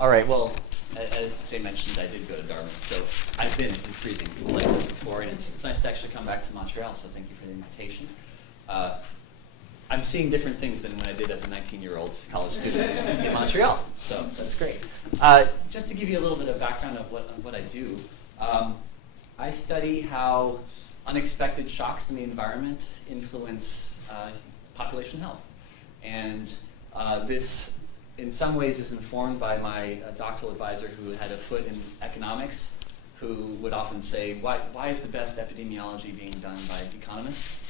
All right, well, as Jay mentioned, I did go to Dartmouth, so I've been in freezing places before, and it's nice to actually come back to Montreal, so thank you for the invitation. I'm seeing different things than when I did as a 19-year-old college student in Montreal, so that's great. Just to give you a little bit of background of what I do, I study how unexpected shocks in the environment influence population health. And this, in some ways, is informed by my doctoral advisor who had a foot in economics, who would often say, why is the best epidemiology being done by economists?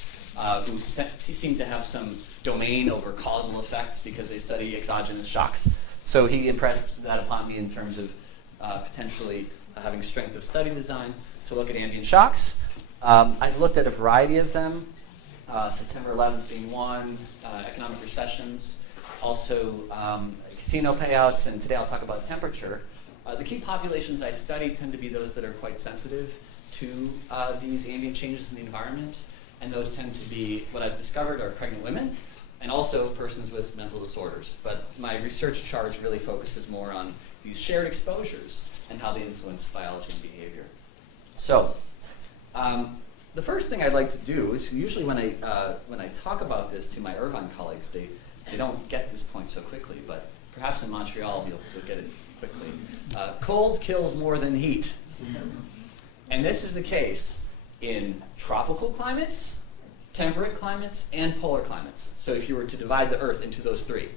Who seem to have some domain over causal effects because they study exogenous shocks. So he impressed that upon me in terms of potentially having strength of study design to look at ambient shocks. I've looked at a variety of them, September 11th being one, economic recessions, also casino payouts, and today I'll talk about temperature. The key populations I study tend to be those that are quite sensitive to these ambient changes in the environment. And those tend to be, what I've discovered, are pregnant women and also persons with mental disorders. But my research charge really focuses more on these shared exposures and how they influence biology and behavior. So the first thing I'd like to do is usually when I talk about this to my Irvine colleagues, they don't get this point so quickly, but perhaps in Montreal you'll get it quickly. Cold kills more than heat. And this is the case in tropical climates, temperate climates, and polar climates. So if you were to divide the Earth into those three,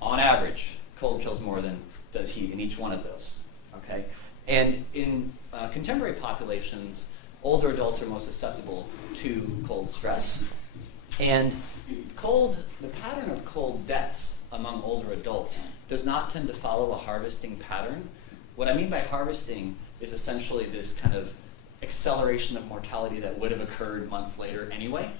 on average, cold kills more than does heat in each one of those. Okay? And in contemporary populations, older adults are most susceptible to cold stress. And the pattern of cold deaths among older adults does not tend to follow a harvesting pattern. What I mean by harvesting is essentially this kind of acceleration of mortality that would have occurred months later anyway,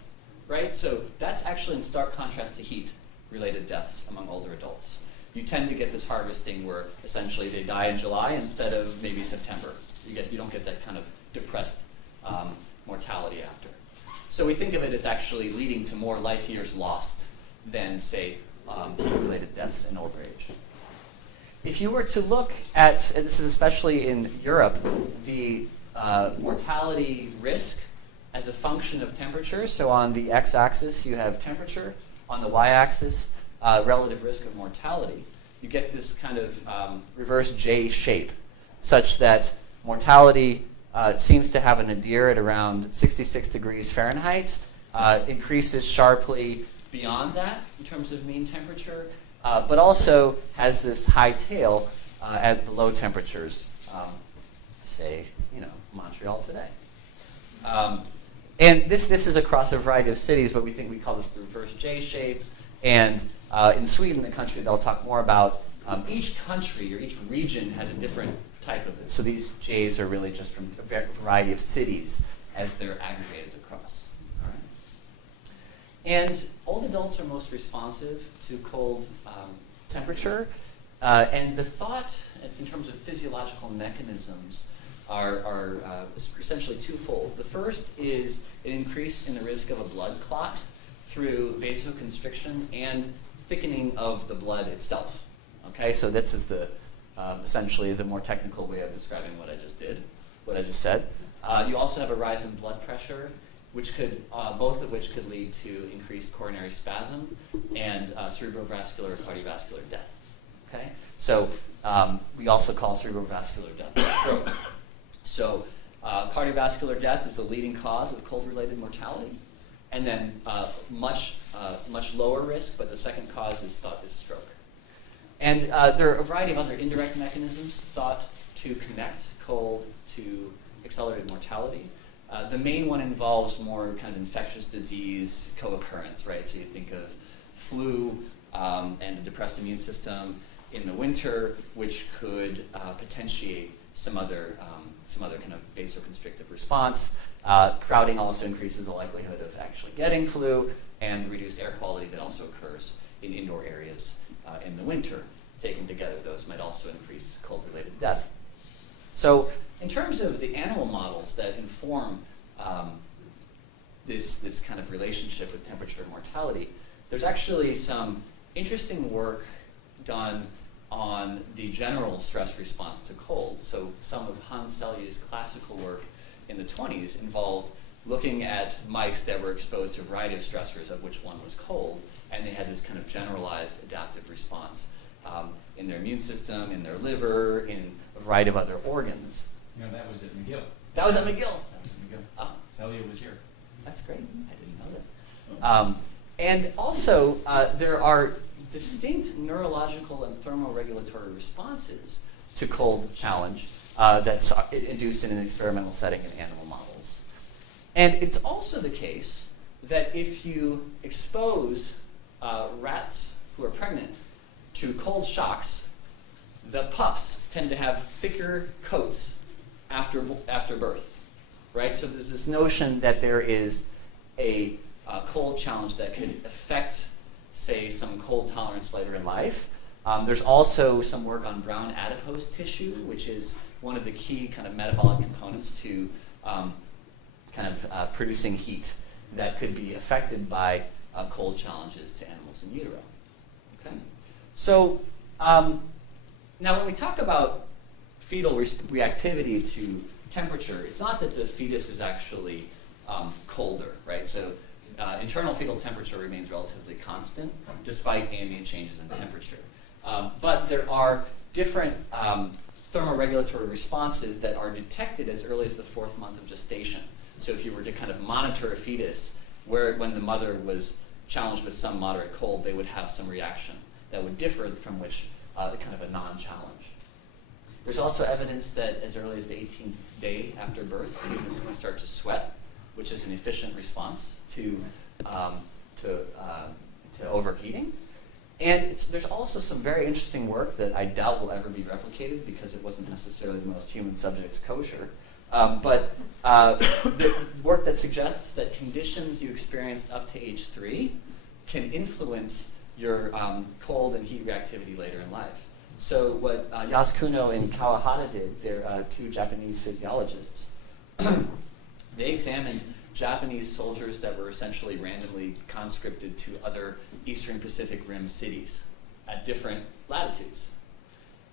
right? So that's actually in stark contrast to heat-related deaths among older adults. You tend to get this harvesting where essentially they die in July instead of maybe September. You don't get that kind of depressed mortality after. So we think of it as actually leading to more life years lost than, say, heat-related deaths in older age. If you were to look at, and this is especially in Europe, the mortality risk as a function of temperature. So on the x-axis, you have temperature. On the y-axis, relative risk of mortality. You get this kind of reverse J shape, such that mortality seems to have a nadir at around 66 degrees Fahrenheit, increases sharply beyond that in terms of mean temperature, but also has this high tail at the low temperatures, say, Montreal today. And this is across a variety of cities, but we call this the reverse J shape. And in Sweden, the country they'll talk more about, each country or each region has a different type of it. So these J's are really just from a variety of cities as they're aggregated across. All right? And old adults are most responsive to cold temperature. And the thought in terms of physiological mechanisms are essentially twofold. The first is an increase in the risk of a blood clot through vasoconstriction and thickening of the blood itself. Okay, so this is essentially the more technical way of describing what I just said. You also have a rise in blood pressure, both of which could lead to increased coronary spasm and cerebrovascular or cardiovascular death. Okay, so we also call cerebrovascular death stroke. So cardiovascular death is the leading cause of cold-related mortality, and then much lower risk, but the second cause is stroke. And there are a variety of other indirect mechanisms thought to connect cold to accelerated mortality. The main one involves more kind of infectious disease co-occurrence, right? So you think of flu and a depressed immune system in the winter, which could potentiate some other kind of vasoconstrictive response. Crowding also increases the likelihood of actually getting flu, and reduced air quality that also occurs in indoor areas in the winter. Taken together, those might also increase cold-related death. So in terms of the animal models that inform this kind of relationship with temperature and mortality, there's actually some interesting work done on the general stress response to cold. So some of Hans Selye's classical work in the 20s involved looking at mice that were exposed to a variety of stressors, of which one was cold, and they had this kind of generalized adaptive response in their immune system, in their liver, in a variety of other organs. You know, that was at McGill. That was at McGill? That was at McGill. Oh. Selye was here. That's great. I didn't know that. And also, there are distinct neurological and thermoregulatory responses to cold challenge that's induced in an experimental setting in animal models. And it's also the case that if you expose rats who are pregnant to cold shocks, the pups tend to have thicker coats after birth, right? So there's this notion that there is a cold challenge that could affect, say, some cold tolerance later in life. There's also some work on brown adipose tissue, which is one of the key kind of metabolic components to producing heat that could be affected by cold challenges to animals in utero. Okay? So now when we talk about fetal reactivity to temperature, it's not that the fetus is actually colder, right? So internal fetal temperature remains relatively constant despite ambient changes in temperature. But there are different thermoregulatory responses that are detected as early as the 4th month of gestation. So if you were to kind of monitor a fetus when the mother was challenged with some moderate cold, they would have some reaction that would differ from which kind of a non-challenge. There's also evidence that as early as the 18th day after birth, humans can start to sweat, which is an efficient response to overheating. And there's also some very interesting work that I doubt will ever be replicated because it wasn't necessarily the most human subjects kosher. But the work that suggests that conditions you experienced up to age 3 can influence your cold and heat reactivity later in life. So what Yasukuno and Kawahata did, they're 2 Japanese physiologists, they examined Japanese soldiers that were essentially randomly conscripted to other Eastern Pacific Rim cities at different latitudes.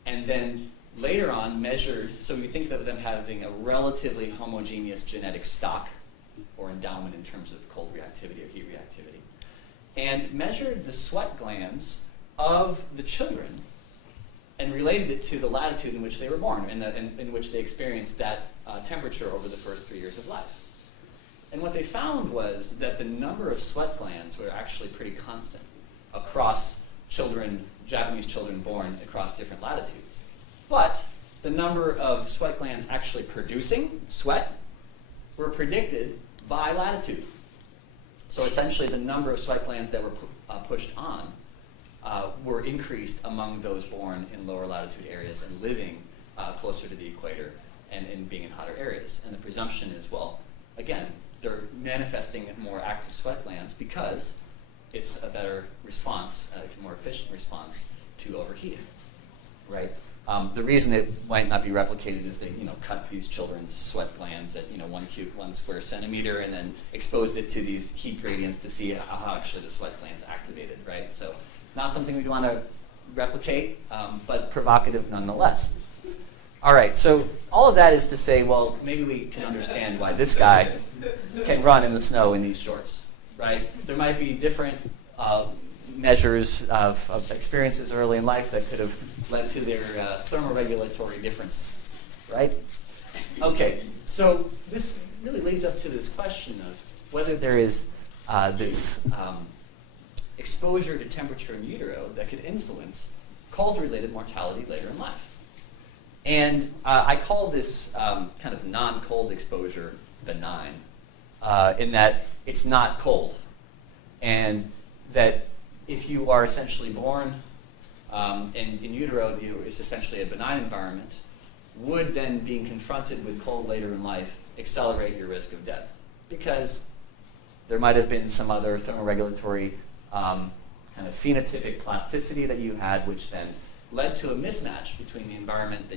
And then later on measured, so we think of them having a relatively homogeneous genetic stock or endowment in terms of cold reactivity or heat reactivity, and measured the sweat glands of the children and related it to the latitude in which they were born and in which they experienced that temperature over the first 3 years of life. And what they found was that the number of sweat glands were actually pretty constant across Japanese children born across different latitudes. But the number of sweat glands actually producing sweat were predicted by latitude. So essentially the number of sweat glands that were pushed on were increased among those born in lower latitude areas and living closer to the equator and being in hotter areas. And the presumption is, well, again, they're manifesting more active sweat glands because it's a better response, a more efficient response to overheating, right? The reason it might not be replicated is they, cut these children's sweat glands at, 1 square centimeter and then exposed it to these heat gradients to see how actually the sweat glands activated, right? So not something we'd want to replicate, but provocative nonetheless. All right, so all of that is to say, well, maybe we can understand why this guy can run in the snow in these shorts, right? There might be different measures of experiences early in life that could have led to their thermoregulatory difference, right? Okay, so this really leads up to this question of whether there is this exposure to temperature in utero that could influence cold-related mortality later in life. And I call this kind of non-cold exposure benign, in that it's not cold. And that if you are essentially born in utero, it's essentially a benign environment, would then being confronted with cold later in life accelerate your risk of death? Because there might have been some other thermoregulatory kind of phenotypic plasticity that you had, which then led to a mismatch between the environment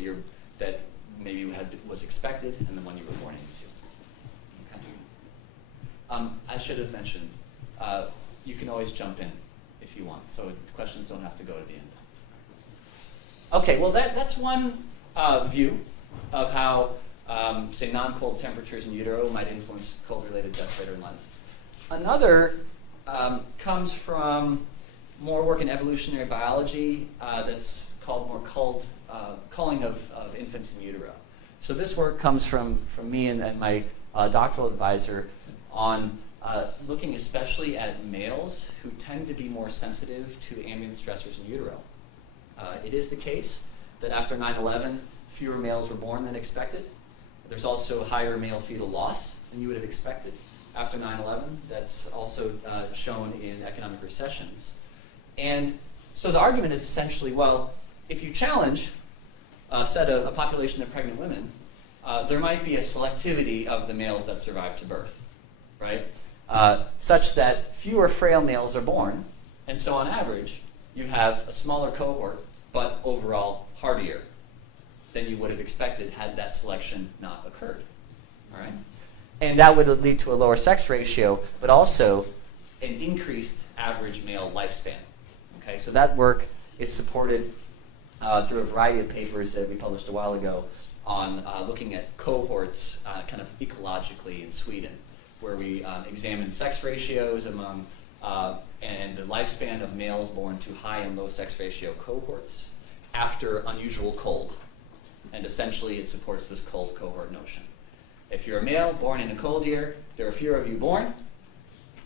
that maybe was expected and the one you were born into. Okay. I should have mentioned, you can always jump in if you want, so questions don't have to go to the end. Okay, well that's one view of how, say, non-cold temperatures in utero might influence cold-related death later in life. Another comes from more work in evolutionary biology that's called more culling of infants in utero. So this work comes from me and my doctoral advisor on looking especially at males who tend to be more sensitive to ambient stressors in utero. It is the case that after 9/11, fewer males were born than expected. There's also higher male fetal loss than you would have expected after 9/11. That's also shown in economic recessions. And so the argument is essentially, well, if you challenge a population of pregnant women, there might be a selectivity of the males that survive to birth, right? Such that fewer frail males are born, and so on average, you have a smaller cohort, but overall hardier than you would have expected had that selection not occurred, all right? And that would lead to a lower sex ratio, but also an increased average male lifespan, okay? So that work is supported through a variety of papers that we published a while ago on looking at cohorts kind of ecologically in Sweden, where we examined sex ratios among and the lifespan of males born to high and low sex ratio cohorts after unusual cold. And essentially it supports this cold cohort notion. If you're a male born in a cold year, there are fewer of you born,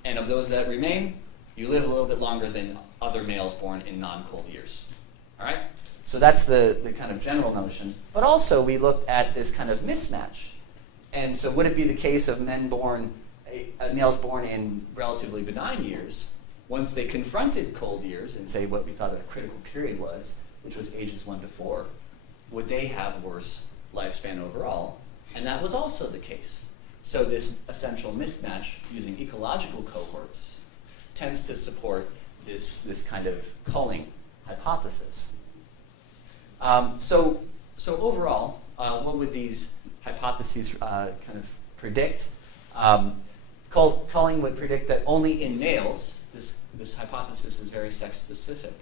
and of those that remain, you live a little bit longer than other males born in non-cold years. All right? So that's the kind of general notion. But also we looked at this kind of mismatch. And so would it be the case of males born in relatively benign years, once they confronted cold years and say what we thought a critical period was, which was ages 1 to 4, would they have worse lifespan overall? And that was also the case. So this essential mismatch using ecological cohorts tends to support this kind of culling hypothesis. So overall, what would these hypotheses kind of predict? Culling would predict that only in males, this hypothesis is very sex specific.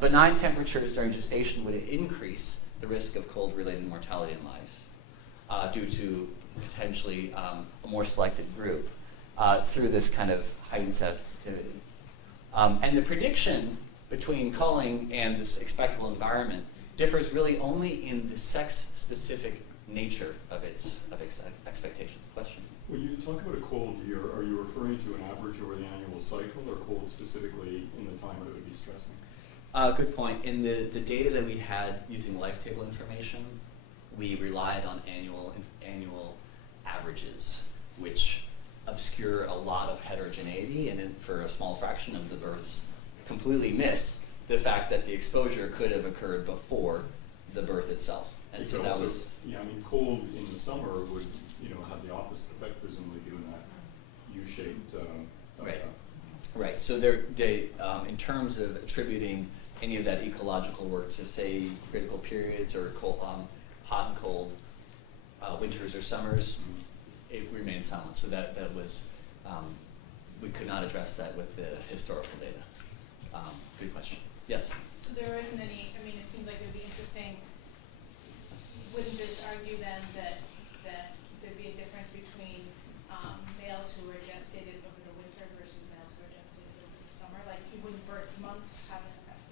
Benign temperatures during gestation would increase the risk of cold-related mortality in life due to potentially a more selected group through this kind of heightened sensitivity. And the prediction between culling and this expectable environment differs really only in the sex-specific nature of its expectation. Question? When you talk about a cold year, are you referring to an average over the annual cycle, or cold specifically in the time that it would be stressing? Good point. In the data that we had using life table information, we relied on annual averages, which obscure a lot of heterogeneity, and for a small fraction of the births, completely miss the fact that the exposure could have occurred before the birth itself. And so that was... Yeah, I mean, cold in the summer would, have the opposite effect, presumably, given that U-shaped... Right. Right. So they, in terms of attributing any of that ecological work to, say, critical periods or cold, hot and cold winters or summers, it remained silent. So that was, we could not address that with the historical data. Good question. Yes? So there isn't any, it seems like it would be interesting. Wouldn't this argue then that there'd be a difference between males who were gestated over the winter versus males who were gestated over the summer? Like, wouldn't birth month have an effect?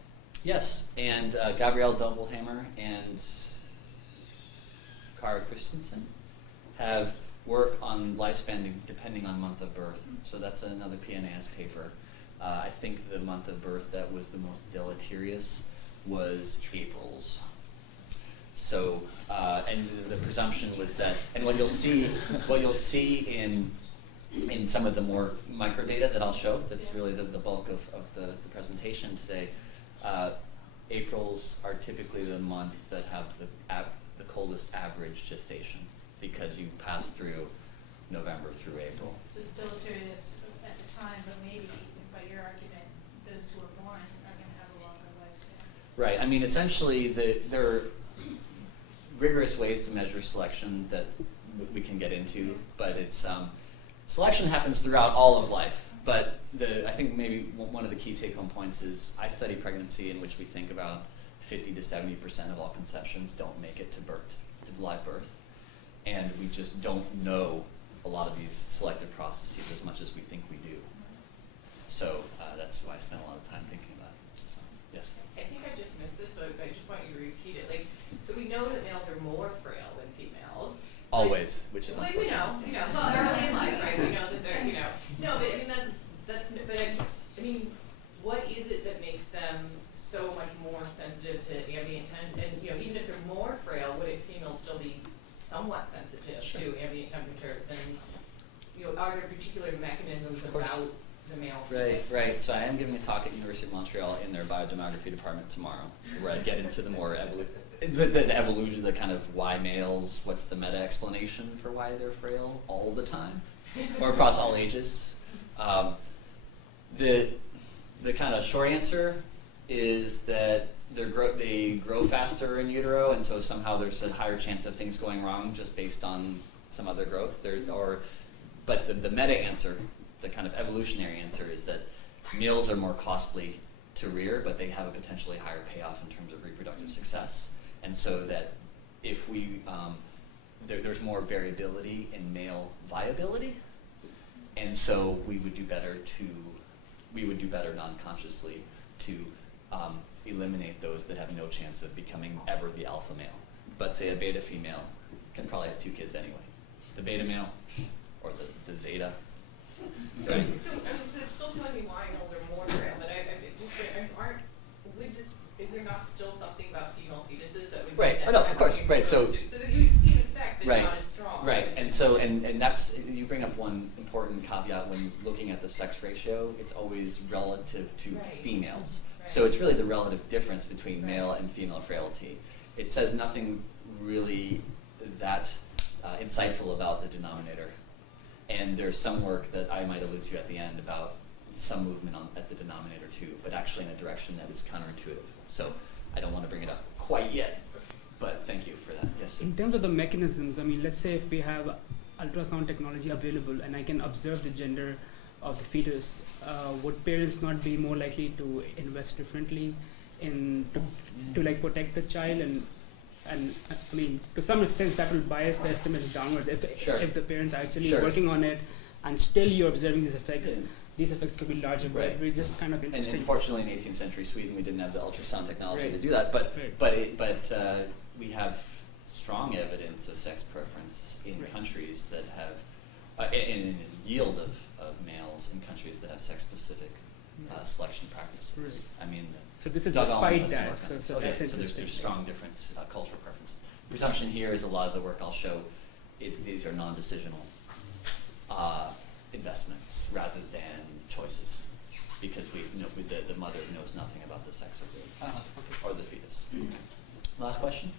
Yes, and Gabrielle Doppelhammer and Kara Christensen have work on lifespan depending on month of birth. So that's another PNAS paper. I think the month of birth that was the most deleterious was April's. So, and the presumption was that, and what you'll see in some of the more micro data that I'll show, that's really the bulk of the presentation today. Aprils are typically the month that have the coldest average gestation because you pass through November through April. So it's deleterious at the time, but maybe, by your argument, those who are born are going to have a longer lifespan. Right. Essentially, there are rigorous ways to measure selection that we can get into, but it's selection happens throughout all of life. But I think maybe one of the key take-home points is I study pregnancy, in which we think about 50 to 70% of all conceptions don't make it to birth, to live birth. And we just don't know a lot of these selective processes as much as we think we do. So that's why I spent a lot of time thinking about it. So, yes? I think I just missed this, so I just want you to repeat it. Like, so we know that males are more frail than females. Always, which is well, unfortunate. we know, well, early in life, right? We know that they're, no, but I mean, but I mean, what is it that makes them so much more sensitive to ambient and even if they're more frail, would females still be somewhat sensitive to ambient temperatures? And, are there particular mechanisms about the male? Right. So I am giving a talk at University of Montreal in their biodemography department tomorrow, where I get into the more the evolution, the kind of why males, what's the meta explanation for why they're frail all the time, or across all ages. The kind of short answer is that they grow faster in utero, and so somehow there's a higher chance of things going wrong just based on some other growth. But the meta answer, the kind of evolutionary answer, is that males are more costly to rear, but they have a potentially higher payoff in terms of reproductive success. And so that if we, there's more variability in male viability, and so we would do better non-consciously to eliminate those that have no chance of becoming ever the alpha male. But say a beta female can probably have 2 kids anyway. The beta male or the zeta. Right. So it's still telling me why males are more frail, but is there not still something about female fetuses that would right? Oh, no, of course. Right. So that you see an effect that's not as strong. Right. And so and that's, you bring up one important caveat when looking at the sex ratio. It's always relative to females. Right. So it's really the relative difference between male and female frailty. It says nothing really that insightful about the denominator. And there's some work that I might allude to at the end about some movement at the denominator too, but actually in a direction that is counterintuitive. So I don't want to bring it up quite yet, but thank you for that. Yes? In terms of the mechanisms, I mean, let's say if we have ultrasound technology available and I can observe the gender of the fetus, would parents not be more likely to invest differently in to like protect the child? And I mean, to some extent, that will bias the estimates downwards. If the parents are actually working on it, and still you're observing these effects, these effects could be larger. But we're just kind of interesting. And unfortunately, in 18th century Sweden, we didn't have the ultrasound technology to do that. But we have strong evidence of sex preference in countries that have, in yield of males in countries that have sex-specific selection practices. I mean. So this is despite that. So that's interesting. So there's strong difference, cultural preferences. Presumption here is a lot of the work I'll show. These are non-decisional investments rather than choices, because the mother knows nothing about the sex of the or the fetus. Last question.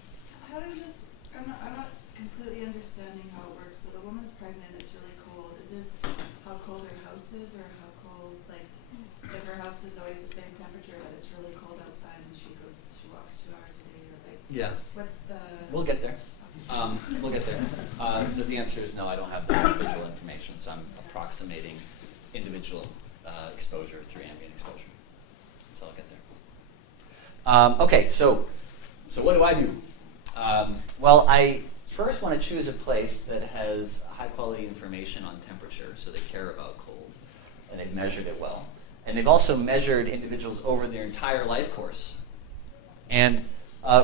How does this? I'm not completely understanding how it works. So the woman's pregnant. It's really cold. Is this how cold her house is, or how cold if her house is always the same temperature, but it's really cold outside and she walks 2 hours a day, or what's the? We'll get there. We'll get there. The answer is no, I don't have the visual information, so I'm approximating individual exposure through ambient exposure. So I'll get there. Okay, so what do I do? Well, I first want to choose a place that has high quality information on temperature, so they care about cold, and they've measured it well. And they've also measured individuals over their entire life course. And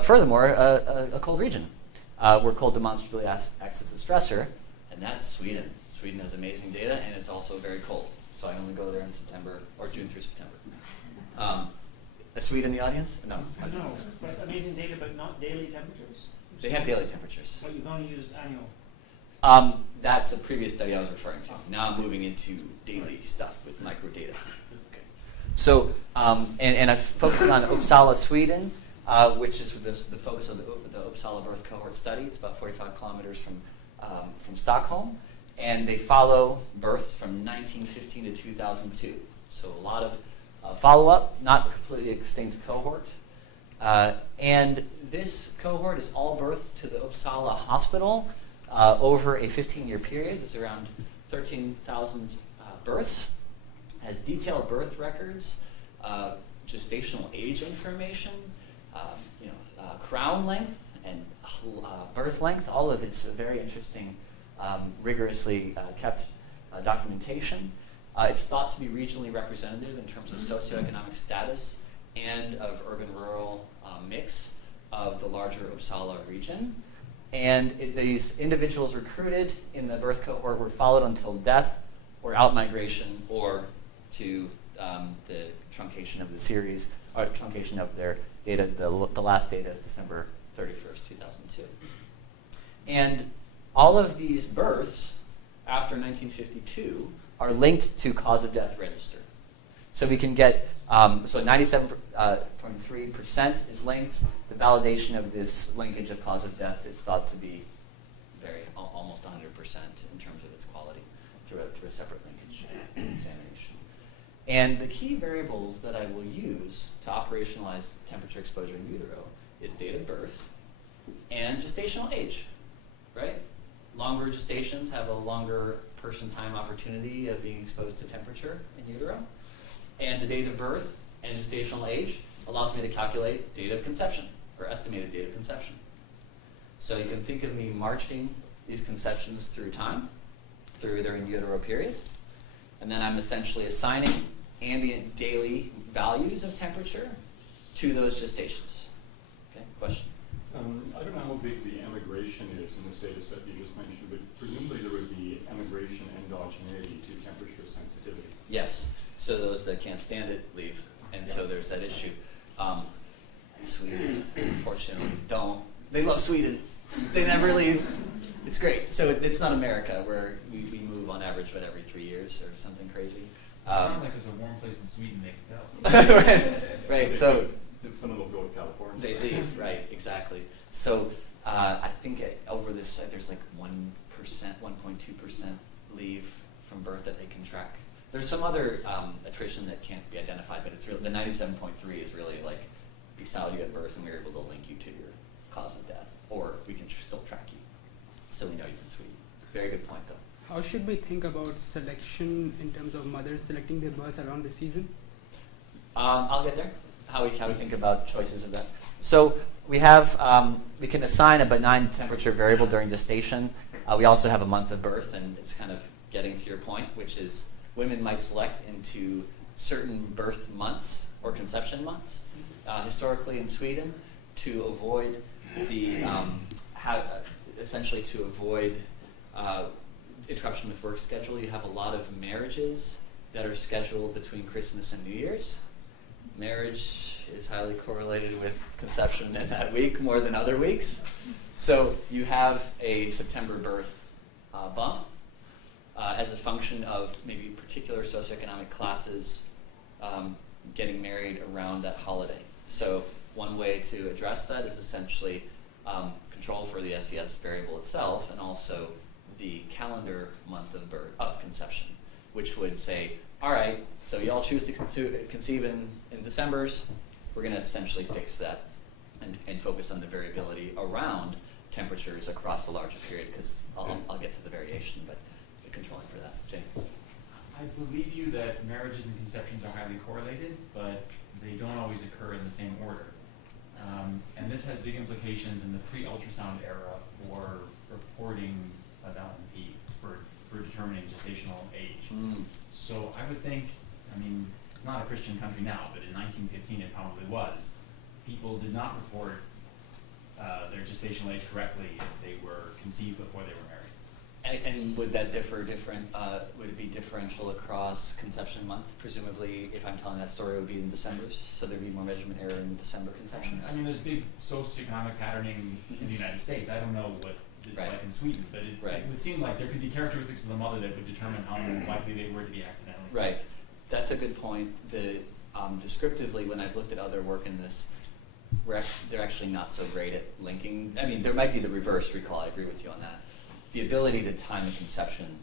furthermore, a cold region, where cold demonstrably acts as a stressor, and that's Sweden. Sweden has amazing data, and it's also very cold. So I only go there in September, or June through September. A Swede in the audience? No. No, but amazing data, but not daily temperatures. They have daily temperatures. But you've only used annual. That's a previous study I was referring to. Now I'm moving into daily stuff with microdata. So, and I'm focusing on Uppsala, Sweden, which is the focus of the Uppsala birth cohort study. It's about 45 kilometers from Stockholm. And they follow births from 1915 to 2002. So a lot of follow-up, not a completely extinct cohort. And this cohort is all births to the Uppsala hospital over a 15-year period. There's around 13,000 births. Has detailed birth records, gestational age information, crown length and birth length. All of it's a very interesting, rigorously kept documentation. It's thought to be regionally representative in terms of socioeconomic status and of urban-rural mix of the larger Uppsala region. And these individuals recruited in the birth cohort were followed until death or outmigration or to the truncation of the series, or truncation of their data. The last data is December 31st, 2002. And all of these births after 1952 are linked to cause of death register. So we can get, so 97.3% is linked. The validation of this linkage of cause of death is thought to be almost 100% in terms of its quality through a separate linkage examination. And the key variables that I will use to operationalize temperature exposure in utero is date of birth and gestational age, right? Longer gestations have a longer person time opportunity of being exposed to temperature in utero. And the date of birth and gestational age allows me to calculate date of conception, or estimated date of conception. So you can think of me marching these conceptions through time, through their in utero period, and then I'm essentially assigning ambient daily values of temperature to those gestations. Okay, question? I don't know how big the emigration is in this data set you just mentioned, but presumably there would be emigration endogeneity to temperature sensitivity. Yes. So those that can't stand it leave, and so there's that issue. Swedes, unfortunately, don't. They love Sweden. They never leave. It's great. So it's not America where we move on average, every 3 years or something crazy. It sounds like there's a warm place in Sweden they could go. Right. So some of them will go to California. they leave. Right. Exactly. So I think over this site there's like 1%, 1.2% leave from birth that they can track. There's some other attrition that can't be identified, but it's really, the 97.3 is really like we saw you at birth and we were able to link you to your cause of death, or we can still track you, so we know you're in Sweden. Very good point, though. How should we think about selection in terms of mothers selecting their births around the season? I'll get there. How we think about choices of that. So we have we can assign a benign temperature variable during gestation. We also have a month of birth, and it's kind of getting to your point, which is women might select into certain birth months or conception months, historically in Sweden, to avoid the essentially to avoid interruption with work schedule. You have a lot of marriages that are scheduled between Christmas and New Year's. Marriage is highly correlated with conception in that week more than other weeks. So you have a September birth bump as a function of maybe particular socioeconomic classes getting married around that holiday. So one way to address that is essentially control for the SES variable itself and also the calendar month of birth of conception, which would say, all right, so y'all choose to conceive in Decembers, we're going to essentially fix that and focus on the variability around temperatures across the larger period, because I'll get to the variation, but controlling for that. Jane? I believe you that marriages and conceptions are highly correlated, but they don't always occur in the same order. And this has big implications in the pre-ultrasound era for reporting LNP, for determining gestational age. So I would think, I mean, it's not a Christian country now, but in 1915 it probably was. People did not report their gestational age correctly if they were conceived before they were married. And would that differ would it be differential across conception month? Presumably, if I'm telling that story, it would be in Decembers, so there'd be more measurement error in December conceptions? I mean, there's big socioeconomic patterning in the United States. I don't know what it's like in Sweden, but it would seem like there could be characteristics of the mother that would determine how likely they were to be accidentally. Right. That's a good point. Descriptively, when I've looked at other work in this, they're actually not so great at linking. I mean, there might be the reverse recall. I agree with you on that. The ability to time the conception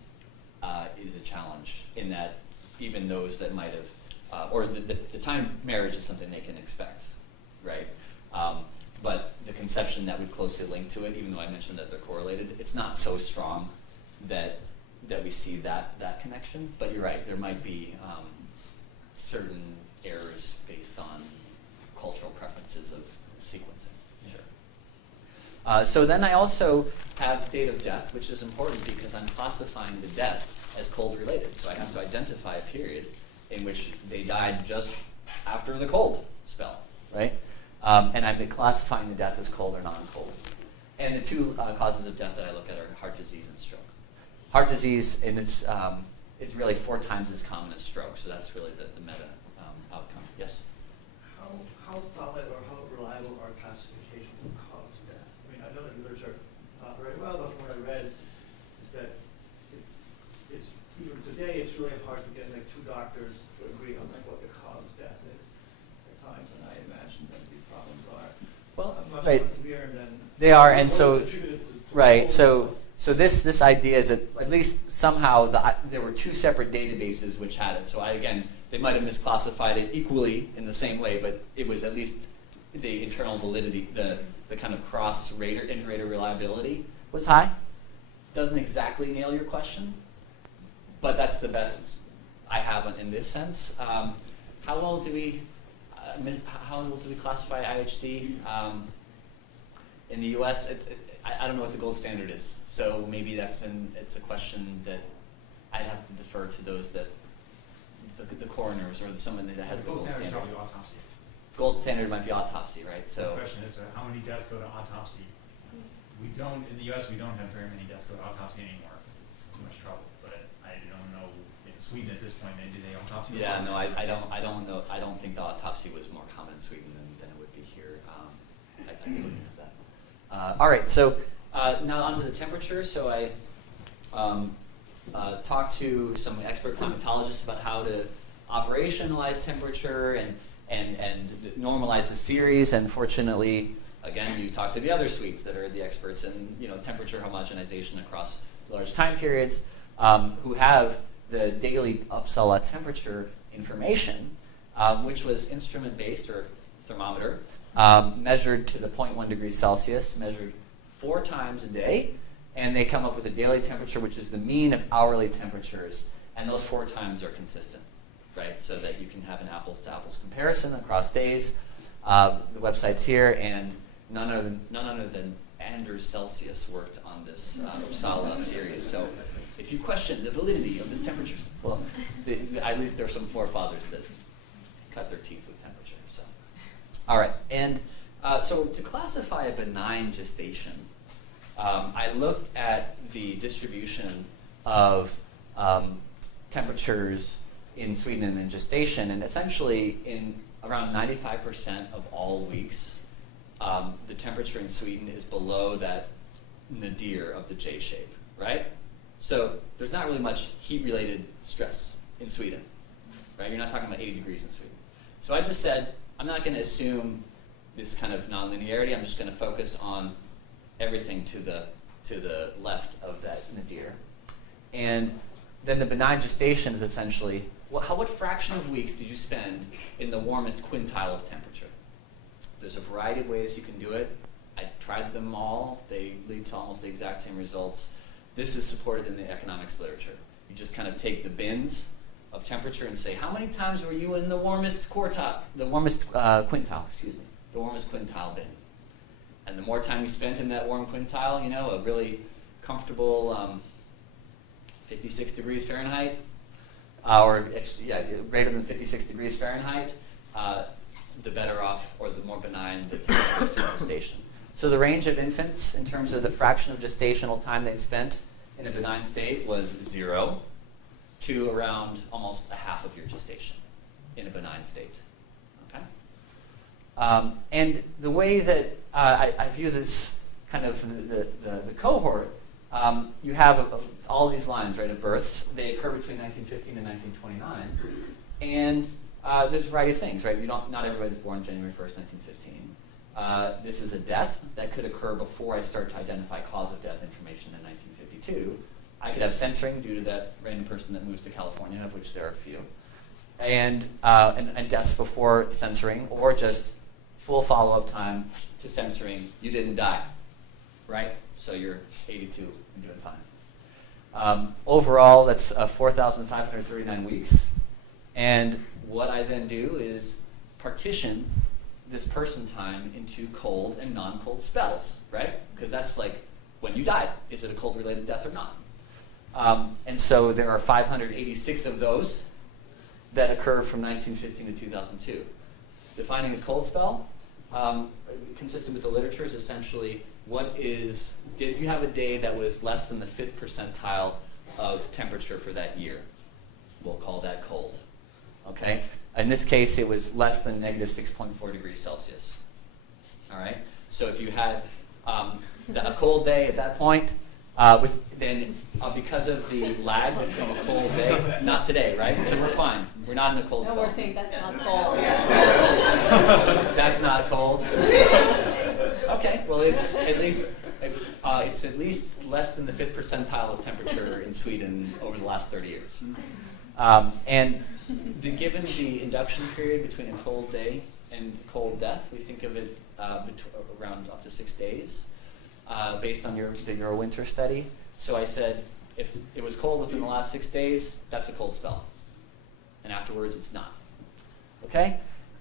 is a challenge in that even those that might have, or the time marriage is something they can expect, right? But the conception that would closely link to it, even though I mentioned that they're correlated, it's not so strong that we see that connection. But you're right, there might be certain errors based on cultural preferences of sequencing. Sure. So then I also have date of death, which is important because I'm classifying the death as cold-related. So I have to identify a period in which they died just after the cold spell, right? And I'm classifying the death as cold or non-cold. And the two causes of death that I look at are heart disease and stroke. Heart disease, and it's really 4 times as common as stroke, so that's really the meta outcome. Yes? How solid or how reliable are classifications of cause of death? I mean, I know that literature not very well, but from what I read is that it's even today it's really hard to get like 2 doctors to agree on like what the cause of death is at times, and I imagine that these problems are much right. more severe than They are, and what so is attributed to right. cold. So this idea is that at least somehow there were 2 separate databases which had it. So they might have misclassified it equally in the same way, but it was at least the internal validity, the kind of inter-rater reliability was high. Doesn't exactly nail your question, but that's the best I have in this sense. How well do we classify IHD? In the U.S., I don't know what the gold standard is, so maybe it's a question that I'd have to defer to those that the coroners or someone that has the gold standard. Probably autopsy. Gold standard might be autopsy, right? So The question is, how many deaths go to autopsy? We don't, in the U.S., we don't have very many deaths go to autopsy anymore because it's too much trouble. But I don't know, in Sweden at this point, do they autopsy? yeah, no, I don't know. I don't think the autopsy was more common in Sweden than it would be here. I think we have that. All right, so now onto the temperature. So I talked to some expert climatologists about how to operationalize temperature and normalize the series. And fortunately, again, you talk to the other suites that are the experts in temperature homogenization across large time periods, who have the daily Uppsala temperature information, which was instrument-based or thermometer, measured to the 0.1 degrees Celsius, measured 4 times a day, and they come up with a daily temperature, which is the mean of hourly temperatures, and those 4 times are consistent, right? So that you can have an apples-to-apples comparison across days. The website's here, and none other than Anders Celsius worked on this Uppsala series. So if you question the validity of this temperature, well, at least there are some forefathers that cut their teeth with temperature. So, all right, and so to classify a benign gestation, I looked at the distribution of temperatures in Sweden and in gestation, and essentially in around 95% of all weeks, the temperature in Sweden is below that nadir of the J shape, right? So there's not really much heat-related stress in Sweden, right? You're not talking about 80 degrees in Sweden. So I just said, I'm not going to assume this kind of nonlinearity. I'm just going to focus on everything to the left of that nadir. And then the benign gestation is essentially, what fraction of weeks did you spend in the warmest quintile of temperature? There's a variety of ways you can do it. I tried them all. They lead to almost the exact same results. This is supported in the economics literature. You just kind of take the bins of temperature and say, how many times were you in the warmest quintile, the warmest quintile bin? And the more time you spent in that warm quintile, a really comfortable 56 degrees Fahrenheit, greater than 56 degrees Fahrenheit, the better off or the more benign the temperature is during gestation. So the range of infants in terms of the fraction of gestational time they spent in a benign state was 0 to around almost a half of your gestation in a benign state. Okay? And the way that I view this kind of the cohort, you have all these lines, right, of births. They occur between 1915 and 1929. And there's a variety of things, right? Not everybody's born January 1st, 1915. This is a death that could occur before I start to identify cause of death information in 1952. I could have censoring due to that random person that moves to California, of which there are a few. And deaths before censoring, or just full follow-up time to censoring. You didn't die, right? So you're 82 and doing fine. Overall, that's 4,539 weeks. And what I then do is partition this person time into cold and non-cold spells, right? Because that's like when you died. Is it a cold-related death or not? And so there are 586 of those that occur from 1915 to 2002. Defining a cold spell, consistent with the literature, is essentially did you have a day that was less than the 5th percentile of temperature for that year? We'll call that cold. Okay? In this case, it was less than negative 6.4 degrees Celsius. All right? So if you had a cold day at that point, because of the lag between a cold day, not today, right? So we're fine. We're not in a cold spell. No, we're saying that's not cold. That's not cold. Okay, well it's at least less than the 5th percentile of temperature in Sweden over the last 30 years. And given the induction period between a cold day and cold death, we think of it around up to 6 days, based on the Eurowinter study. So I said, if it was cold within the last 6 days, that's a cold spell. And afterwards, it's not. Okay?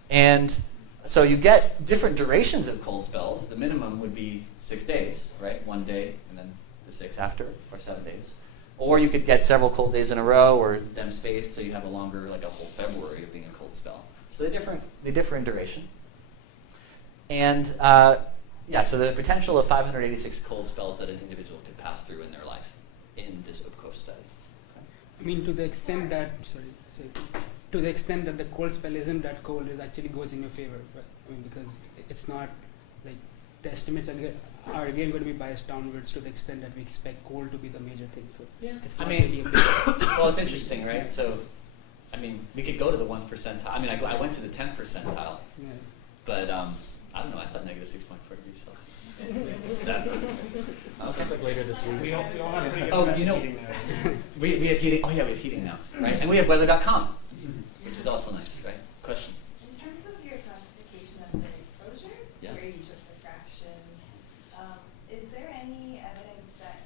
And so you get different durations of cold spells. The minimum would be 6 days, right? 1 day, and then the 6 after, or 7 days. Or you could get several cold days in a row, or them spaced, so you have a longer, like a whole February of being a cold spell. So they differ in duration. And so the potential of 586 cold spells that an individual could pass through in their life in this UPCO study. Okay. I mean, to the extent that the cold spell isn't that cold, it actually goes in your favor. Right? I mean, because it's not like the estimates are again going to be biased downwards to the extent that we expect cold to be the major thing. So it's not really a big well, it's interesting, right? So, I mean, we could go to the 1th percentile. I mean, I went to the 10th percentile, yeah. But I don't know. I thought negative 6.4 degrees Celsius. That's not good. Okay. That's like later this week. We all have pretty good Oh, domestic heating now. we have heating. Oh yeah, we have heating now, right? And we have weather.com, which is also nice, right? Question. In terms of your classification of the exposure, Yeah. where you took the fraction, is there any evidence that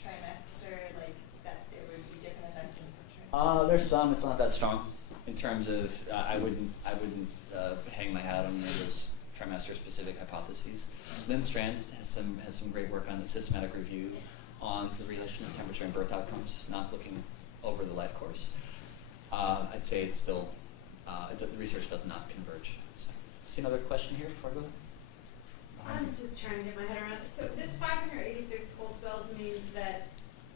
trimester, like that there would be different effects in trimester? There's some. It's not that strong in terms of. I wouldn't hang my hat on those trimester-specific hypotheses. Lynn Strand has some great work on the systematic review on the relation of temperature and birth outcomes, not looking over the life course. I'd say it's still, the research does not converge. So, see another question here before I go? I'm just trying to get my head around it. So this 586 cold spells means that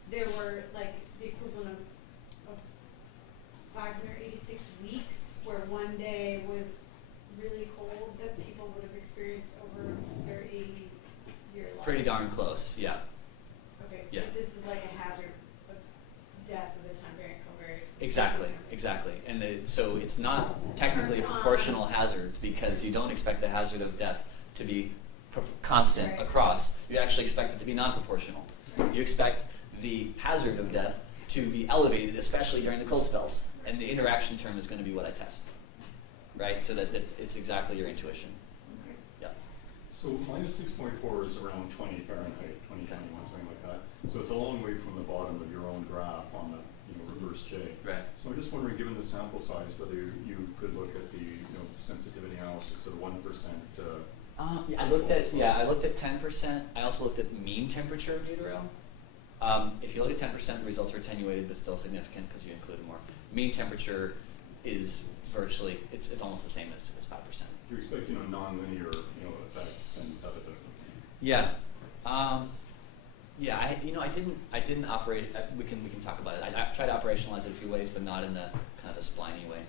there were like the equivalent of 586 weeks where one day was really cold that people would have experienced over their 80-year life. Pretty darn close, yeah. Okay, so Yeah. this is like a hazard of death with a time variant covariate. Exactly. And so it's not technically a proportional hazard because you don't expect the hazard of death to be constant across. You actually expect it to be non-proportional. You expect the hazard of death to be elevated, especially during the cold spells. And the interaction term is going to be what I test. Right? So it's exactly your intuition. Okay. Yeah. So minus 6.4 is around 20 Fahrenheit, 20, 21, something like that. So it's a long way from the bottom of your own graph on the reverse J. Right. So I'm just wondering, given the sample size, whether you could look at the sensitivity analysis to the 1%. I looked at 10%. I also looked at mean temperature in utero. If you look at 10%, the results are attenuated but still significant because you included more. Mean temperature is virtually, it's almost the same as 5%. You're expecting nonlinear effects and Yeah. I didn't operate. We can talk about it. I tried to operationalize it a few ways, but not in the kind of a spliney way.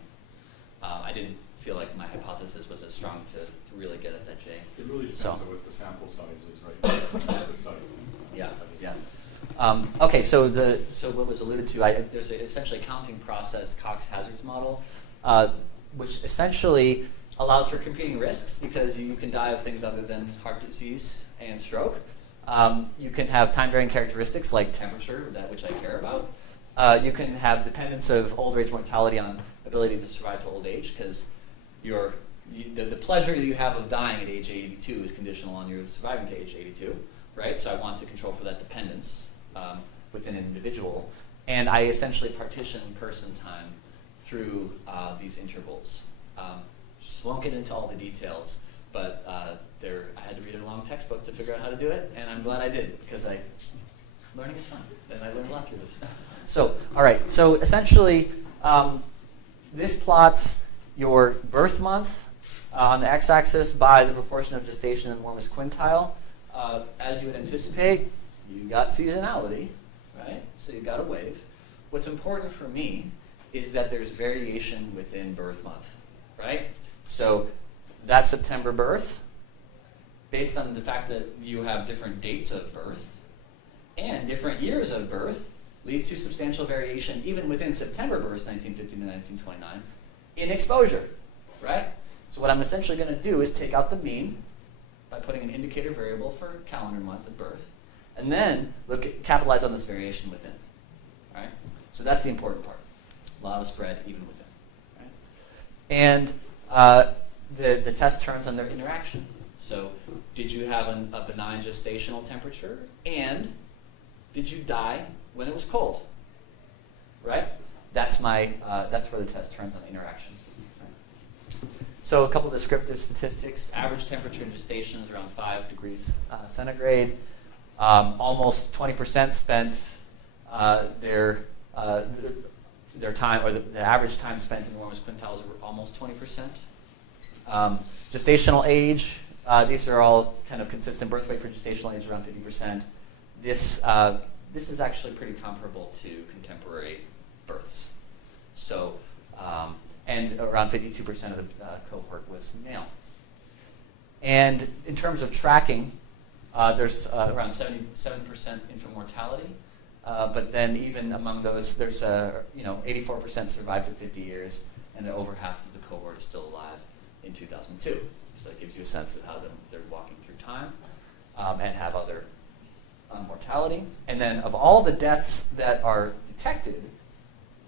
I didn't feel like my hypothesis was as strong to really get at that J. It really depends on what the sample size is, right? The study. Yeah. Okay, so what was alluded to, there's essentially a counting process, Cox hazards model, which essentially allows for competing risks because you can die of things other than heart disease and stroke. You can have time-varying characteristics like temperature, that which I care about. You can have dependence of older age mortality on ability to survive to old age because the pleasure you have of dying at age 82 is conditional on you surviving to age 82, right? So I want to control for that dependence within an individual. And I essentially partition person time through these intervals. Just won't get into all the details, but I had to read a long textbook to figure out how to do it, and I'm glad I did, because learning is fun, and I learned a lot through this. So, all right, so essentially, this plots your birth month on the x-axis by the proportion of gestation in the warmest quintile. As you would anticipate, you got seasonality, right? So you got a wave. What's important for me is that there's variation within birth month, right? So that September birth, based on the fact that you have different dates of birth and different years of birth, leads to substantial variation even within September births, 1915 to 1929, in exposure, right? So what I'm essentially going to do is take out the mean by putting an indicator variable for calendar month of birth, and then capitalize on this variation within, right? So that's the important part. A lot of spread even within, right? And the test turns on their interaction. So did you have a benign gestational temperature, and did you die when it was cold, right? That's where the test turns on interaction. So a couple of descriptive statistics. Average temperature in gestation is around 5 degrees centigrade. Almost 20% spent their time, or the average time spent in the warmest quintiles are almost 20%. Gestational age, these are all kind of consistent. Birth weight for gestational age around 50%. This is actually pretty comparable to contemporary births. So, and around 52% of the cohort was male. And in terms of tracking, there's around 77% infant mortality. But then even among those, there's 84% survived to 50 years, and over half of the cohort is still alive in 2002. So that gives you a sense of how they're walking through time and have other mortality. And then of all the deaths that are detected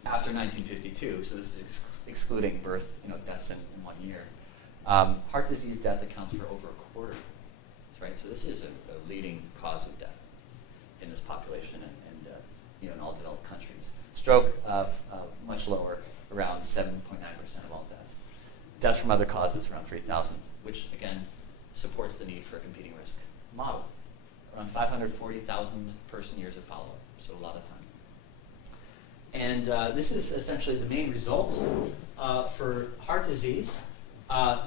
after 1952, so this is excluding birth, deaths in 1 year, heart disease death accounts for over a quarter. Right? So this is a leading cause of death in this population and in all developed countries. Stroke, much lower, around 7.9% of all deaths. Deaths from other causes, around 3,000, which again supports the need for a competing risk model. Around 540,000 person years of follow-up, so a lot of time. And this is essentially the main result for heart disease.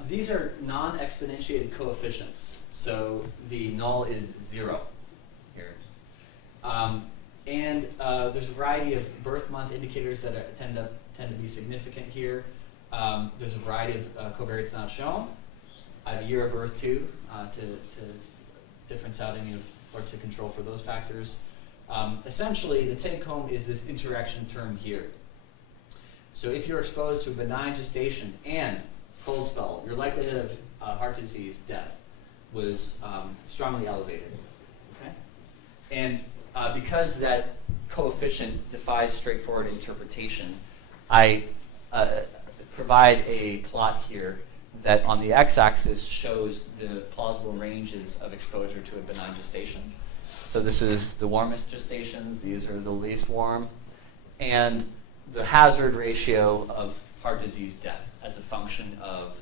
These are non-exponentiated coefficients. So the null is 0 here. And there's a variety of birth month indicators that tend to be significant here. There's a variety of covariates not shown. I have a year of birth too to difference out any of, or to control for those factors. Essentially, the take home is this interaction term here. So if you're exposed to a benign gestation and cold spell, your likelihood of heart disease death was strongly elevated. Okay? And because that coefficient defies straightforward interpretation, I provide a plot here that on the x-axis shows the plausible ranges of exposure to a benign gestation. So this is the warmest gestations, these are the least warm, and the hazard ratio of heart disease death as a function of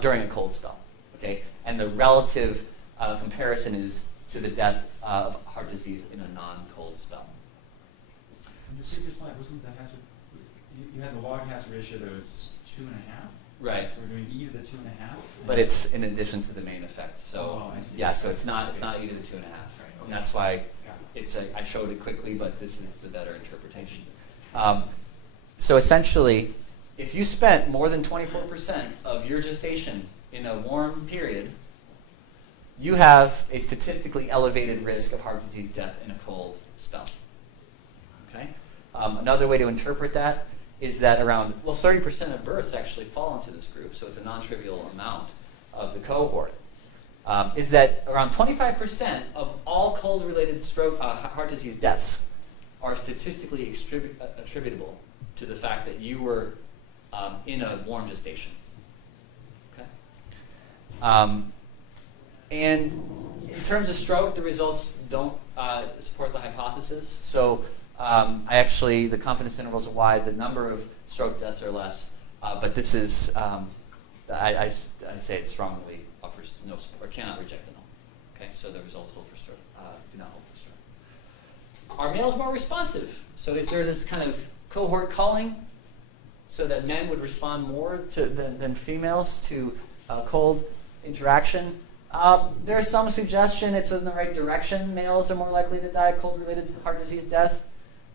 during a cold spell. Okay? And the relative comparison is to the death of heart disease in a non-cold spell. On your previous slide, wasn't the hazard, you had the log hazard ratio that was 2.5? Right. So we're doing e to the 2.5? But it's in addition to the main effect. So I see. yeah, so it's not e to the 2.5. Right. And that's why Got it. I showed it quickly, but this is the better interpretation. So essentially, if you spent more than 24% of your gestation in a warm period, you have a statistically elevated risk of heart disease death in a cold spell. Okay? Another way to interpret that is that around, 30% of births actually fall into this group, so it's a non-trivial amount of the cohort, is that around 25% of all cold-related stroke, heart disease deaths are statistically attributable to the fact that you were in a warm gestation. Okay? And in terms of stroke, the results don't support the hypothesis. So the confidence intervals are wide, the number of stroke deaths are less, but this is, I say it's strongly offers no support, or cannot reject the null. Okay, so the results hold for do not hold for stress. Are males more responsive? So is there this kind of cohort culling so that men would respond more than females to cold interaction? There's some suggestion it's in the right direction. Males are more likely to die of cold-related heart disease death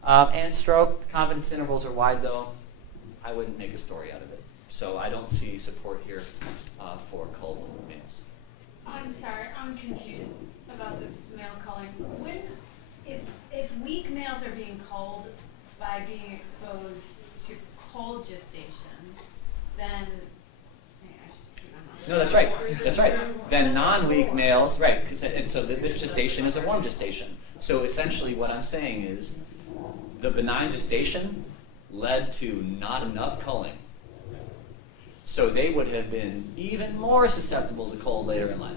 and stroke. The confidence intervals are wide, though. I wouldn't make a story out of it. So I don't see support here for cold males. I'm sorry, I'm confused about this male culling. If weak males are being culled by being exposed to cold gestation, then no, that's right. That's right. Then non-weak males, right? And so this gestation is a warm gestation. So essentially, what I'm saying is, the benign gestation led to not enough culling. So they would have been even more susceptible to cold later in life.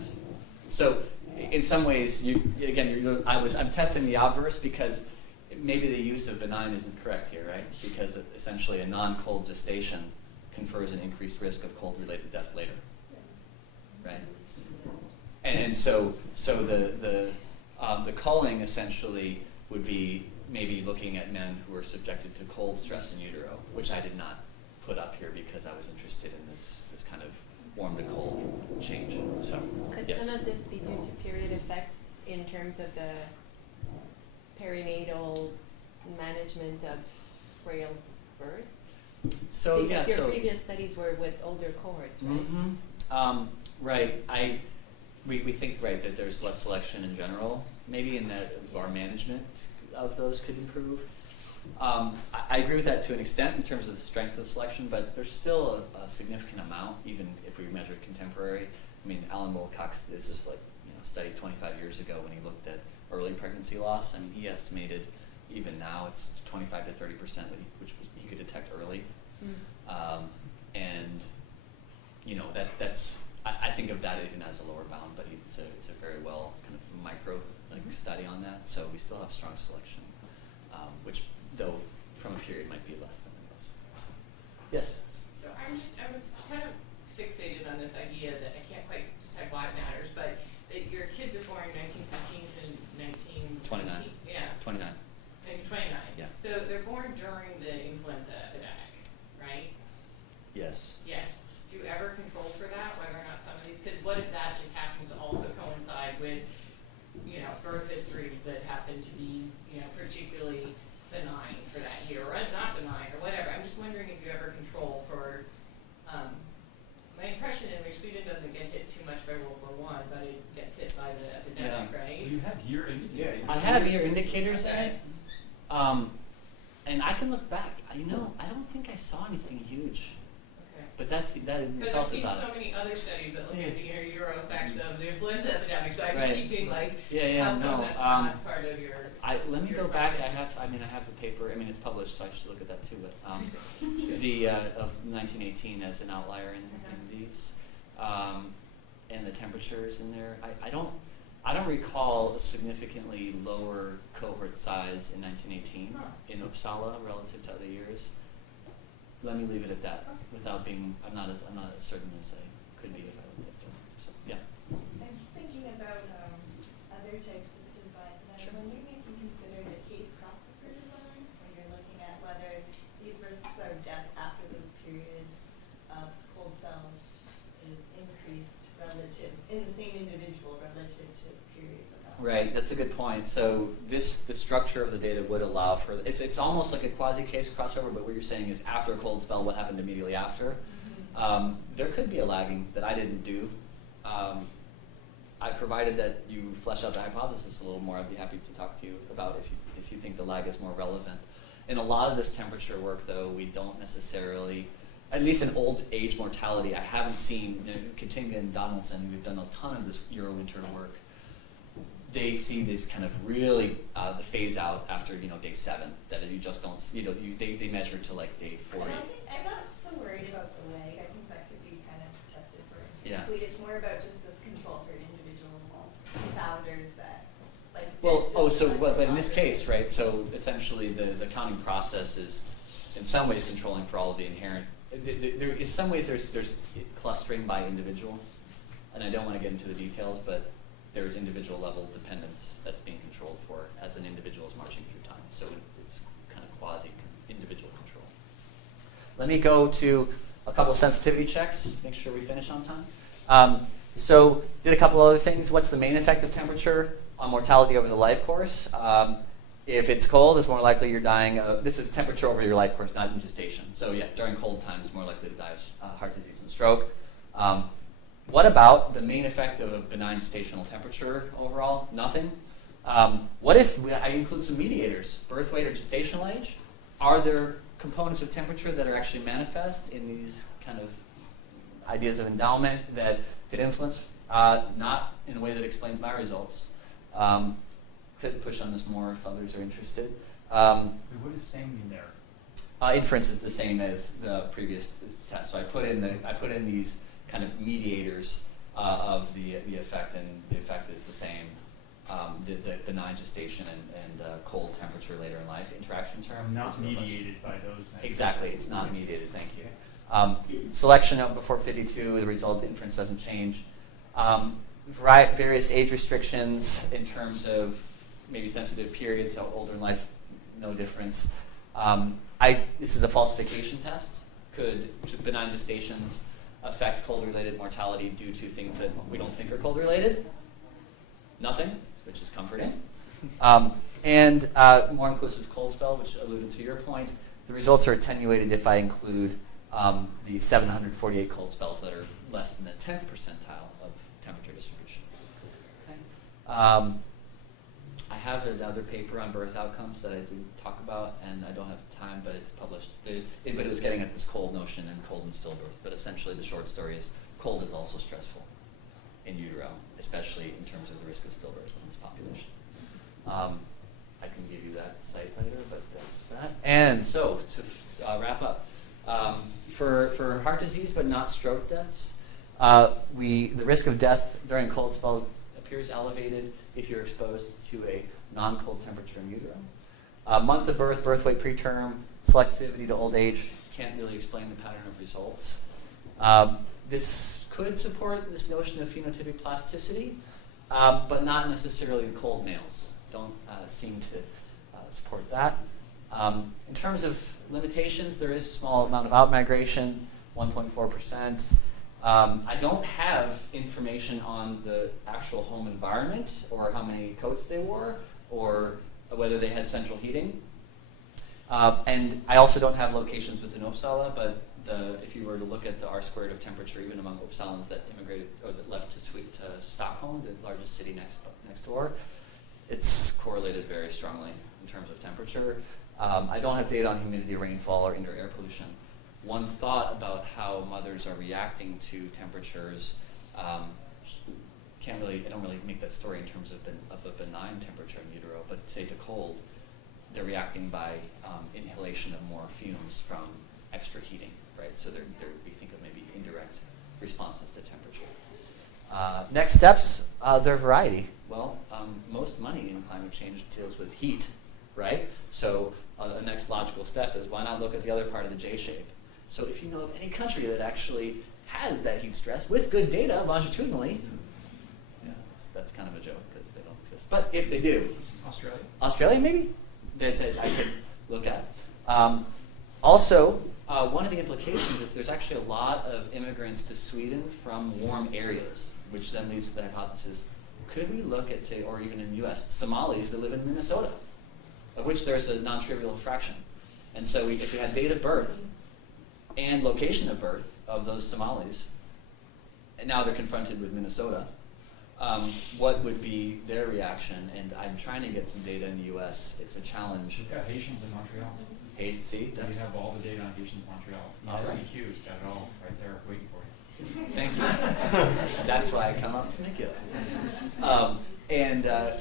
So in some ways, I'm testing the obverse because maybe the use of benign isn't correct here, right? Because essentially a non-cold gestation confers an increased risk of cold-related death later, right? And so the culling essentially would be maybe looking at men who are subjected to cold stress in utero, which I did not put up here because I was interested in this kind of warm to cold change. So, could yes. some of this be due to period effects in terms of the perinatal management of frail birth? So because yeah, your previous studies were with older cohorts, right? Mm-hmm. Right. We think that there's less selection in general. Maybe in that our management of those could improve. I agree with that to an extent in terms of the strength of the selection, but there's still a significant amount, even if we measure contemporary. I mean, Alan Wilcox, this is like studied 25 years ago when he looked at early pregnancy loss. I mean, he estimated even now it's 25 to 30%, which he could detect early. And that's I think of that even as a lower bound, but it's a very well kind of micro study on that. So we still have strong selection, which though from a period might be less than it was. So, yes. So I was kind of fixated on this idea that I can't quite decide why it matters, but that your kids are born 1915 to 1929. Yeah. 29. 29. Yeah. So they're born during the influenza epidemic, right? Yes. Yes. Do you ever control for that, whether or not some of these, because what if that just happens to also coincide with, birth histories that happen to be, particularly benign for that year, or not benign, or whatever. I'm just wondering if you ever control for, my impression in which Sweden doesn't get hit too much by World War I, but it gets hit by the epidemic, right? Well, you have year indicators. I have year indicators in it. And I can look back. I don't think I saw anything huge. But that because I've seen so many other studies that look at the Euro effects of the influenza epidemic, so I just keep being like, how come that's not part of your? Let me go back. I have the paper. I mean, it's published, so I should look at that too. But the of 1918 as an outlier in these, and the temperatures in there. I don't recall a significantly lower cohort size in 1918 in Uppsala relative to other years. Let me leave it at that, without being. I'm not as certain as I could be if I looked at them. So yeah. I'm just thinking about other types of designs, and I was wondering if you considered a case crossover design, when you're looking at whether these risks of death after those periods of cold spells is increased relative in the same individual relative to periods of health. Right, that's a good point. So the structure of the data would allow for it's almost like a quasi-case crossover, but what you're saying is after a cold spell, what happened immediately after? There could be a lagging that I didn't do. I provided that you flesh out the hypothesis a little more. I'd be happy to talk to you about if you think the lag is more relevant. In a lot of this temperature work, though, we don't necessarily, at least in old age mortality, I haven't seen, Katinga and Donaldson, we've done a ton of this Euro-winter work. They see this kind of really the phase out after day 7 that you just don't they measure to like day 40. I'm not so worried about the lag. I think that could be kind of tested for. Yeah. It's more about just this control for individual founders that like. But in this case, right? So essentially, the counting process is in some ways controlling for all of the inherent. In some ways, there's clustering by individual. and I don't want to get into the details, but there's individual level dependence that's being controlled for as an individual is marching through time. So it's kind of quasi-individual control. Let me go to a couple of sensitivity checks, make sure we finish on time. So did a couple other things. What's the main effect of temperature on mortality over the life course? If it's cold, it's more likely you're dying of, this is temperature over your life course, not in gestation. So yeah, during cold times, more likely to die of heart disease and stroke. What about the main effect of a benign gestational temperature overall? Nothing. What if I include some mediators, birth weight or gestational age? Are there components of temperature that are actually manifest in these kind of ideas of endowment that could influence? Not in a way that explains my results. Could push on this more if others are interested. What does same mean there? Inference is the same as the previous test. So I put in these kind of mediators of the effect, and the effect is the same. The benign gestation and cold temperature later in life interaction term. Not mediated by those measures. Exactly, it's not mediated. Thank you. Selection of before 52, the result of the inference doesn't change. Various age restrictions in terms of maybe sensitive periods, so older in life, no difference. This is a falsification test. Could benign gestations affect cold-related mortality due to things that we don't think are cold-related? Nothing, which is comforting. And more inclusive cold spell, which alluded to your point. The results are attenuated if I include the 748 cold spells that are less than the 10th percentile of temperature distribution. Okay. I have another paper on birth outcomes that I do talk about, and I don't have time, but it's published. But it was getting at this cold notion and cold and stillbirth. But essentially, the short story is cold is also stressful in utero, especially in terms of the risk of stillbirth in this population. I can give you that site later, but that's that. And so, to wrap up, for heart disease but not stroke deaths, the risk of death during cold spell appears elevated if you're exposed to a non-cold temperature in utero. Month of birth, birth weight preterm, selectivity to old age can't really explain the pattern of results. This could support this notion of phenotypic plasticity, but not necessarily the cold males. Don't seem to support that. In terms of limitations, there is a small amount of outmigration, 1.4%. I don't have information on the actual home environment or how many coats they wore or whether they had central heating. And I also don't have locations within Uppsala, but if you were to look at the R-squared of temperature, even among Uppsalans that immigrated or that left to Stockholm, the largest city next door, it's correlated very strongly in terms of temperature. I don't have data on humidity, rainfall, or indoor air pollution. One thought about how mothers are reacting to temperatures, I don't really make that story in terms of a benign temperature in utero, but say to cold, they're reacting by inhalation of more fumes from extra heating, right? So we think of maybe indirect responses to temperature. Next steps, their variety. Well, most money in climate change deals with heat, right? So the next logical step is why not look at the other part of the J shape? So if you know of any country that actually has that heat stress with good data longitudinally, yeah, that's kind of a joke because they don't exist. But if they do, Australia maybe, that I could look at. Also, one of the implications is there's actually a lot of immigrants to Sweden from warm areas, which then leads to the hypothesis, could we look at, say, or even in the US, Somalis that live in Minnesota, of which there's a non-trivial fraction. And so if we had date of birth and location of birth of those Somalis, and now they're confronted with Minnesota, what would be their reaction? And I'm trying to get some data in the US. It's a challenge. We've got Haitians in Montreal. See, We have all the data on Haitians in Montreal. All right. SBQ's got it all right there waiting for you. Thank you. That's why I come up to McGill.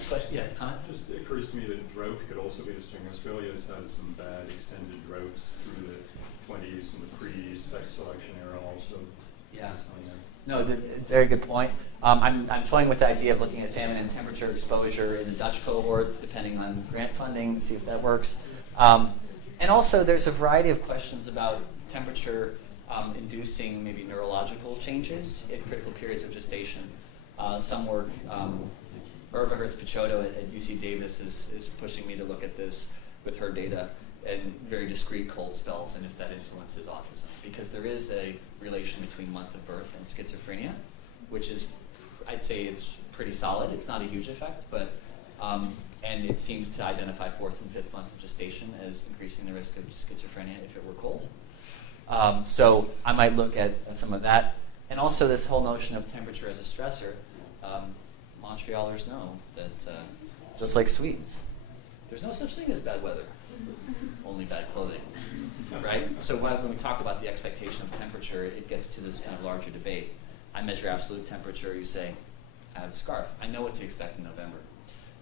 Question, yeah, comment? Just occurs to me that drought could also be interesting. Australia's had some bad extended droughts through the 20s and the pre-sex selection era also. Yeah. No, it's a very good point. I'm toying with the idea of looking at famine and temperature exposure in the Dutch cohort, depending on grant funding, to see if that works. And also, there's a variety of questions about temperature inducing maybe neurological changes in critical periods of gestation. Some work, Irva Hertz-Picciotto at UC Davis is pushing me to look at this with her data and very discrete cold spells and if that influences autism. Because there is a relation between month of birth and schizophrenia, which is, I'd say it's pretty solid. It's not a huge effect, but, and it seems to identify 4th and 5th month of gestation as increasing the risk of schizophrenia if it were cold. So I might look at some of that. And also this whole notion of temperature as a stressor. Montrealers know that just like Swedes, there's no such thing as bad weather, only bad clothing, right? So when we talk about the expectation of temperature, it gets to this kind of larger debate. I measure absolute temperature, you say, I have a scarf. I know what to expect in November.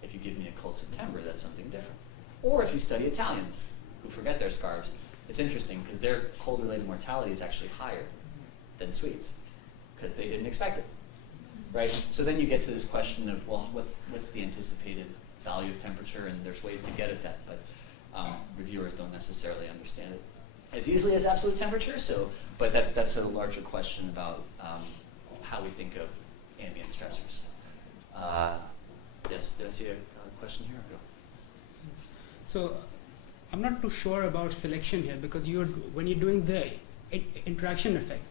If you give me a cold September, that's something different. Or if you study Italians who forget their scarves, it's interesting because their cold-related mortality is actually higher than Swedes because they didn't expect it, right? So then you get to this question of, well, what's the anticipated value of temperature? And there's ways to get at that, but reviewers don't necessarily understand it as easily as absolute temperature. So, but that's a larger question about how we think of ambient stressors. Yes, did I see a question here? Go. So I'm not too sure about selection here because when you're doing the interaction effect,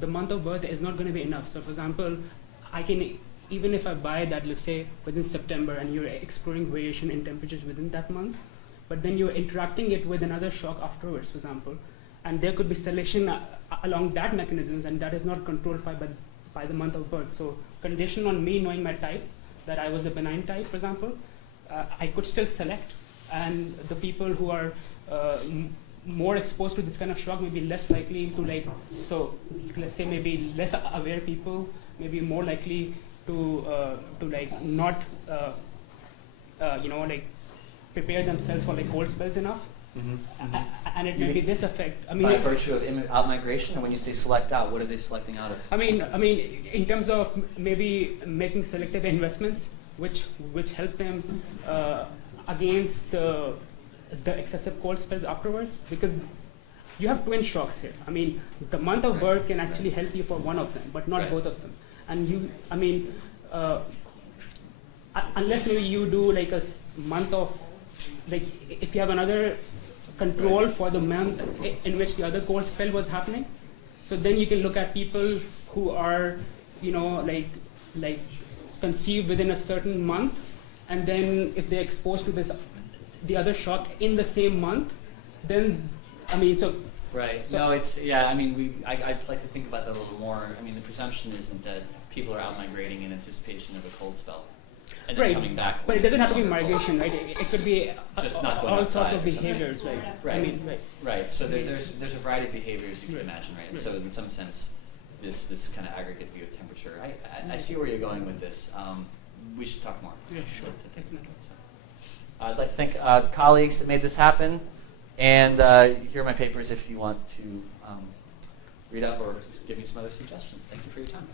the month of birth is not going to be enough. So for example, I can, even if I buy that, let's say within September, and you're exploring variation in temperatures within that month, but then you're interacting it with another shock afterwards, for example, and there could be selection along that mechanisms, and that is not controlled by the month of birth. So condition on me knowing my type, that I was the benign type, for example, I could still select, and the people who are more exposed to this kind of shock may be less likely to so let's say maybe less aware people may be more likely to not prepare themselves for cold spells enough. Mm-hmm. And it may be this effect. I mean, by virtue of out-migration, and when you say select out, what are they selecting out of? I mean, in terms of maybe making selective investments, which help them against the excessive cold spells afterwards, because you have twin shocks here. I mean, the month of birth can actually help you for one of them, but not both of them. And unless maybe you do a month of, if you have another control for the month in which the other cold spell was happening, so then you can look at people who are, conceived within a certain month, and then if they're exposed to the other shock in the same month, then, Right. So no, it's, yeah, I'd like to think about that a little more. I mean, the presumption isn't that people are out-migrating in anticipation of a cold spell. And then coming back. But it doesn't have to be migration, right? It could be just not going all outside sorts of behaviors, right? Right. Right. So there's a variety of behaviors you can imagine, right? And so in some sense, this kind of aggregate view of temperature. I see where you're going with this. We should talk more. Yeah, sure. I'd like to thank colleagues that made this happen, and here are my papers if you want to read up or give me some other suggestions. Thank you for your time.